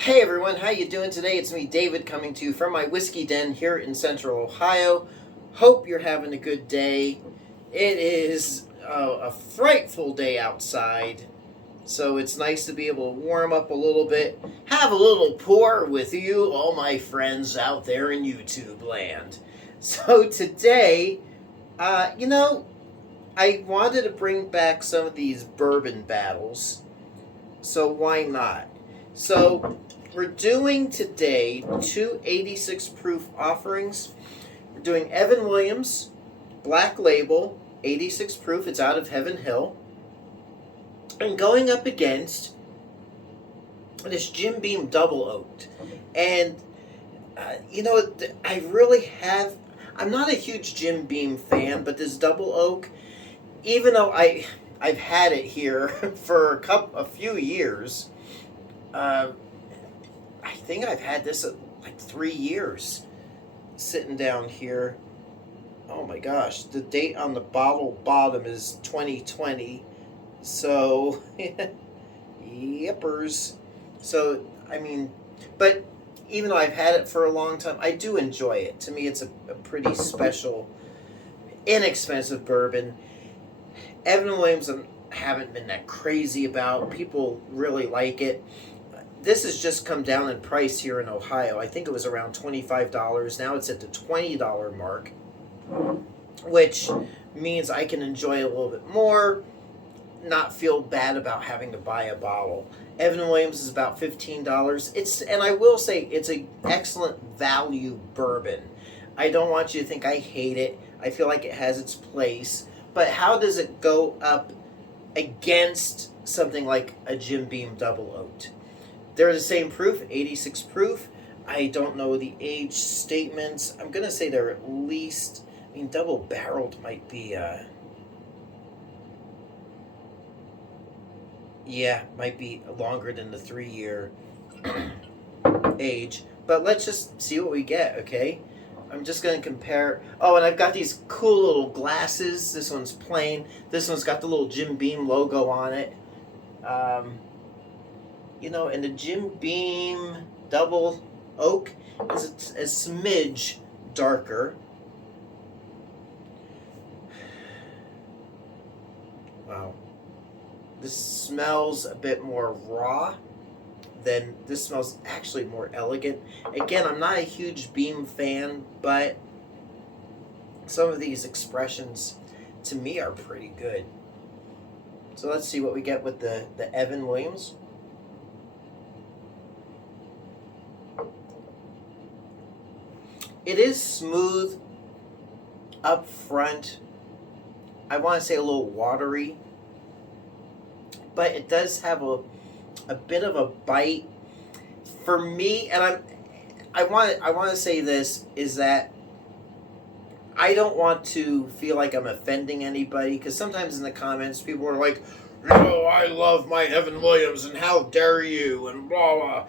Hey everyone, how you doing today? It's me, David, coming to you from my whiskey den here in Central Ohio. Hope you're having a good day. It is a frightful day outside, so it's nice to be able to warm up a little bit, have a little pour with you, all my friends out there in YouTube land. So today, I wanted to bring back some of these bourbon battles, so why not? So we're doing today two 86 proof offerings. We're doing Evan Williams Black Label 86 proof. It's out of Heaven Hill. And going up against this Jim Beam Double Oaked. And, I really have. I'm not a huge Jim Beam fan, but this Double Oak, even though I've had it here for a few years, I think I've had this like 3 years sitting down here. Oh my gosh, the date on the bottle bottom is 2020. So, yippers. So, but even though I've had it for a long time, I do enjoy it. To me, it's a pretty special, inexpensive bourbon. Evan Williams, I haven't been that crazy about. People really like it. This has just come down in price here in Ohio. I think it was around $25. Now it's at the $20 mark, which means I can enjoy it a little bit more, not feel bad about having to buy a bottle. Evan Williams is about $15. And I will say it's an excellent value bourbon. I don't want you to think I hate it. I feel like it has its place. But how does it go up against something like a Jim Beam Double Oaked? They're the same proof, 86 proof. I don't know the age statements. I'm going to say they're at least, double barreled might be, might be longer than the 3-year age. But let's just see what we get, okay? I'm just going to compare. Oh, and I've got these cool little glasses. This one's plain. This one's got the little Jim Beam logo on it. And the Jim Beam Double Oak is a smidge darker. Wow. This smells a bit more raw. This smells actually more elegant. Again, I'm not a huge Beam fan, but some of these expressions to me are pretty good. So let's see what we get with the Evan Williams. It is smooth up front. I want to say a little watery, but it does have a bit of a bite. For me, and I want to say this, is that I don't want to feel like I'm offending anybody, because sometimes in the comments people are like, I love my Evan Williams and how dare you and blah blah.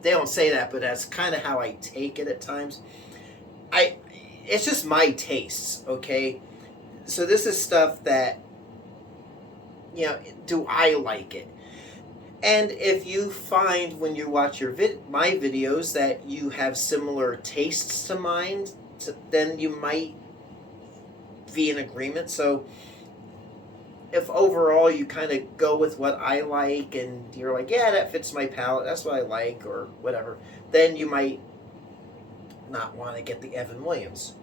They don't say that, but that's kind of how I take it at times. It's just my tastes, okay? So this is stuff that, do I like it? And if you find when you watch my videos that you have similar tastes to mine, then you might be in agreement. So if overall you kind of go with what I like and you're like, yeah, that fits my palate, that's what I like, or whatever, then you might not want to get the Evan Williams.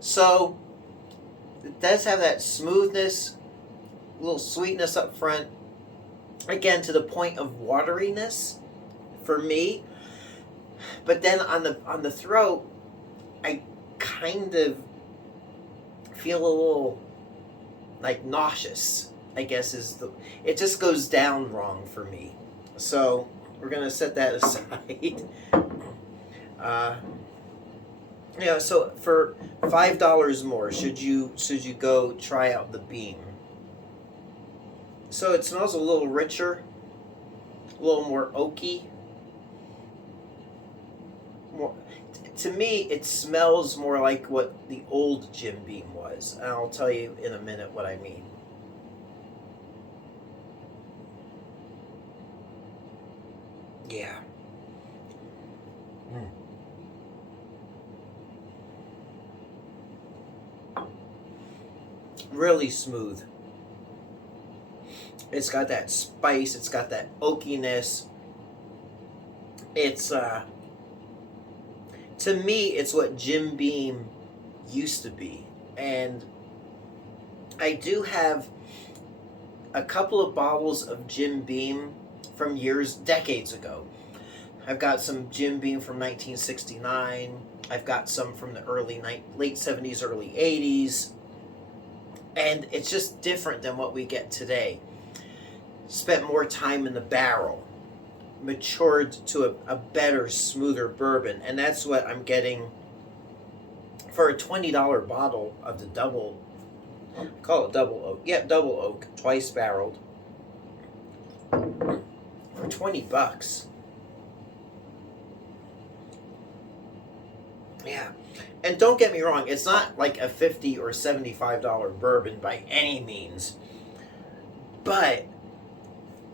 So it does have that smoothness, a little sweetness up front, again to the point of wateriness for me. But then on the throat, I kind of feel a little like nauseous, I guess it just goes down wrong for me. So we're gonna set that aside. So for $5 more, should you go try out the Beam? So it smells a little richer, a little more oaky. To me, it smells more like what the old Jim Beam was. And I'll tell you in a minute what I mean. Yeah. Mm. Really smooth. It's got that spice. It's got that oakiness. It's to me, it's what Jim Beam used to be, and I do have a couple of bottles of Jim Beam from decades ago. I've got some Jim Beam from 1969. I've got some from the late 70s, early 80s. And it's just different than what we get today. Spent more time in the barrel. Matured to a better, smoother bourbon. And that's what I'm getting for a $20 bottle of the double, call it double oak. Yeah, double oak, twice barreled. For $20. Yeah. And don't get me wrong, it's not like a $50 or $75 bourbon by any means. But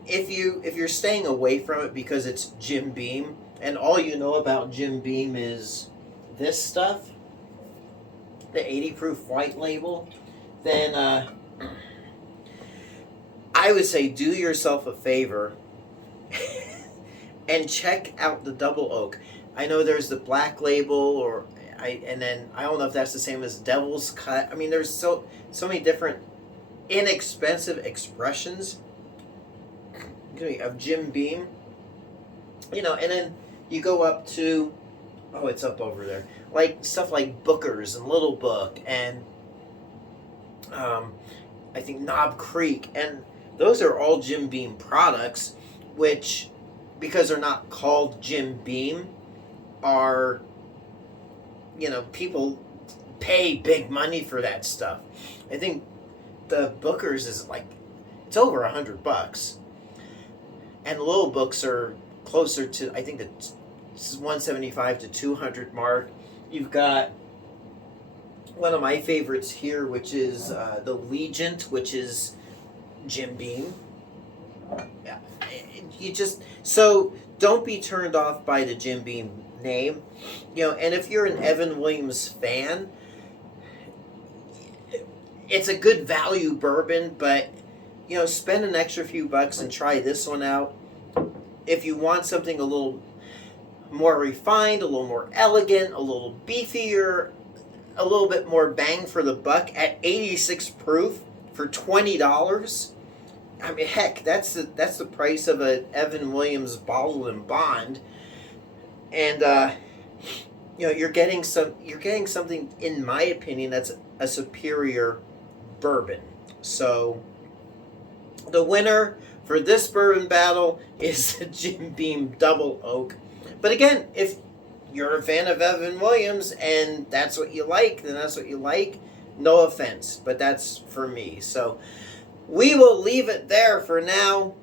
if you're staying away from it because it's Jim Beam and all you know about Jim Beam is this stuff, the 80 proof white label, then I would say do yourself a favor and check out the double oak. I know there's the black label, and then I don't know if that's the same as Devil's Cut. I mean, there's so many different inexpensive expressions of Jim Beam. You know, and then you go up to, oh, it's up over there, like stuff like Booker's and Little Book, and I think Knob Creek, and those are all Jim Beam products, which, because they're not called Jim Beam, are, you know, people pay big money for that stuff. I think the Booker's is like, it's over $100, and Little Books are closer to, I think the 175 to 200 mark. You've got one of my favorites here, which is the Legent, which is Jim Beam. Yeah, so don't be turned off by the Jim Beam name, you know. And if you're an Evan Williams fan, it's a good value bourbon, but you know, spend an extra few bucks and try this one out. If you want something a little more refined, a little more elegant, a little beefier, a little bit more bang for the buck at 86 proof for $20. I mean, heck, that's the price of a Evan Williams bottled and bond. And you know, you're getting something, in my opinion, that's a superior bourbon. So the winner for this bourbon battle is the Jim Beam Double Oak. But again, if you're a fan of Evan Williams and that's what you like, then that's what you like. No offense, but that's for me. So we will leave it there for now.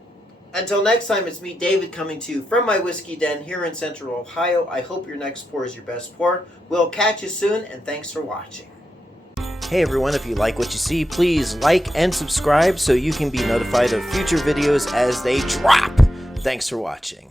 Until next time, it's me, David, coming to you from my whiskey den here in Central Ohio. I hope your next pour is your best pour. We'll catch you soon, and thanks for watching. Hey everyone, if you like what you see, please like and subscribe so you can be notified of future videos as they drop. Thanks for watching.